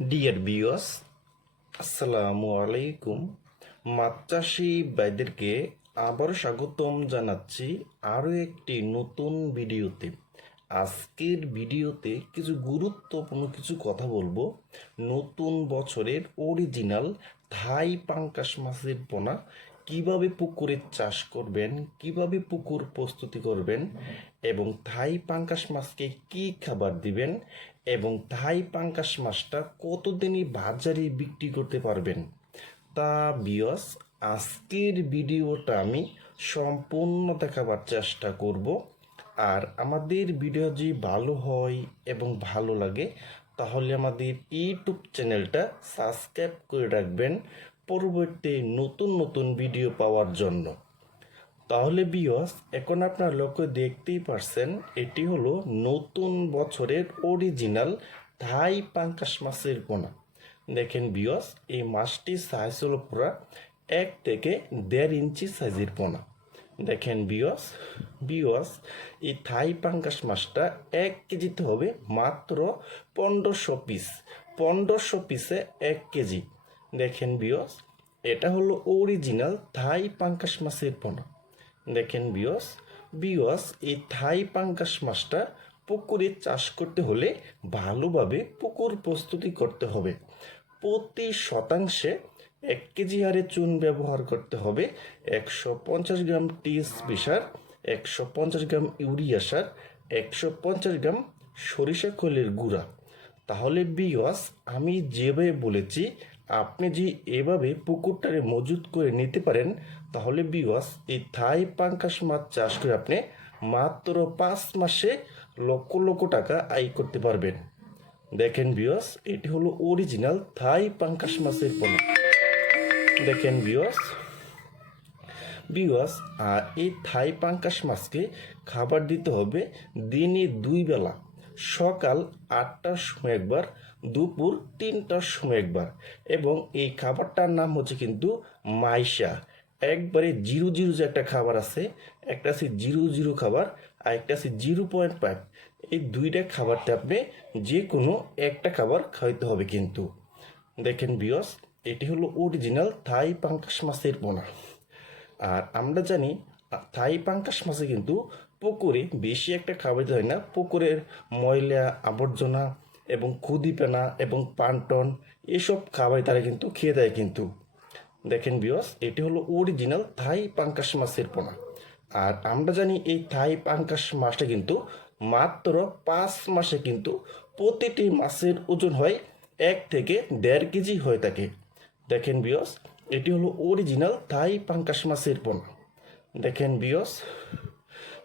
Dear viewers, আসসালামু আলাইকুম। মাছ চাষি ভাইদেরকে আবার স্বাগতম জানাচ্ছি আরও একটি নতুন ভিডিওতে। আজকের ভিডিওতে কিছু গুরুত্বপূর্ণ কিছু কথা বলবো। নতুন বছরের অরিজিনাল থাই পাঙ্গাস মাছের পোনা কিভাবে পুকুরে চাষ করবেন, কিভাবে পুকুর প্রস্তুতি করবেন, এবং থাই পাঙ্গাস মাছকে কি খাবার দিবেন, এবং থাই পাঙ্গাস মাছটা কতদিনই বাজারে বিক্রি করতে পারবেন, তা বিয়স আজকের ভিডিওটা আমি সম্পূর্ণ দেখাবার চেষ্টা করব। আর আমাদের ভিডিও যদি ভালো হয় এবং ভালো লাগে তাহলে আমাদের ইউটিউব চ্যানেলটা সাবস্ক্রাইব করে রাখবেন পরবর্তী নতুন নতুন ভিডিও পাওয়ার জন্য। তাহলে বিয়স এখন আপনার লক্ষ্য দেখতেই পারছেন, এটি হলো নতুন বছরের অরিজিনাল থাই পাঙ্গাস মাছের পোনা। দেখেন বিয়স, এই মাছটির সাইজ হলো পুরা 1 থেকে 1.5 ইঞ্চি সাইজের পোনা। দেখেন বিয়স বিয়স এই থাই পাঙ্গাস মাছটা 1 কেজিতে হবে মাত্র 1500 পিস। 1500 পিসে 1 কেজি। দেখেন বিয়স, এটা হলো অরিজিনাল থাই পাঙ্গাস মাছের পোনা। দেখেন বিয়স বিয়স এই থাই পাঙ্গাস মাছটা পুকুরে চাষ করতে হলে ভালোভাবে পুকুর প্রস্তুতি করতে হবে। প্রতি শতাংশে 1 কেজি হারে চুন ব্যবহার করতে হবে, 150 গ্রাম টিএসপি সার, 150 গ্রাম ইউরিয়া সার, 150 গ্রাম সরিষা খোলের গুঁড়া। তাহলে বিয়স আমি যেভাবে বলেছি আপনি যে এভাবে পুকুরটারে মজুত করে নিতে পারেন, তাহলে বিয়স এই থাই পাঙ্গাস মাছ চাষ করে আপনি মাত্র 5 মাসে লক্ষ লক্ষ টাকা আয় করতে পারবেন। দেখেন বিয়স, এটি হলো অরিজিনাল থাই পাঙ্গাস মাছের পোনা। দেখেন বিয়স বিয়স আর এই থাই পাঙ্গাস মাছকে খাবার দিতে হবে দিনে 2 বেলা, সকাল 8টার সময় একবার, দুপুর 3টার সময় একবার। এবং এই খাবারটার নাম হচ্ছে কিন্তু মাইশা। একবারে 0.0 যে একটা খাবার আছে, একটা আছে 0.0 খাবার আর একটা আছে 0.5। এই দুইটা খাবারটা আপনি যে কোনো একটা খাবার খাইতে হবে কিন্তু। দেখেন বিয়স, এটি হলো অরিজিনাল থাই পাঙ্গাস মাছের পোনা। আর আমরা জানি থাই পাঙ্গাস মাছে কিন্তু পুকুরে বেশি একটা খাবার দিতে হয় না। পুকুরের ময়লা আবর্জনা এবং খুদিপেনা এবং পান্টন এসব খাবার তারা কিন্তু খেয়ে দেয় কিন্তু। দেখেন বিয়স, এটি হলো অরিজিনাল থাই পাঙ্গাস মাছের পোনা। আর আমরা জানি এই থাই পাঙ্গাস মাছটা কিন্তু মাত্র 5 মাসে কিন্তু প্রতিটি মাছের ওজন হয় 1 থেকে 1.5 কেজি হয়ে থাকে। দেখেন বিয়স, এটি হলো অরিজিনাল থাই পাঙ্গাস মাছের পোনা। দেখেন বিয়স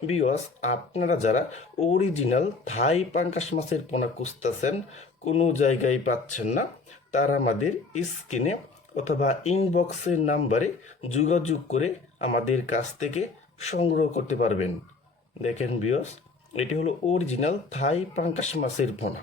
বিয়স আপনারা যারা অরিজিনাল থাই পাঙ্গাস মাছের পোনা খুঁজতেছেন, কোনো জায়গায় পাচ্ছেন না, তারা আমাদের স্ক্রিনে অথবা ইনবক্সের নাম্বারে যোগাযোগ করে আমাদের কাছ থেকে সংগ্রহ করতে পারবেন। দেখেন বিয়স, এটি হলো অরিজিনাল থাই পাঙ্গাস মাছের পোনা।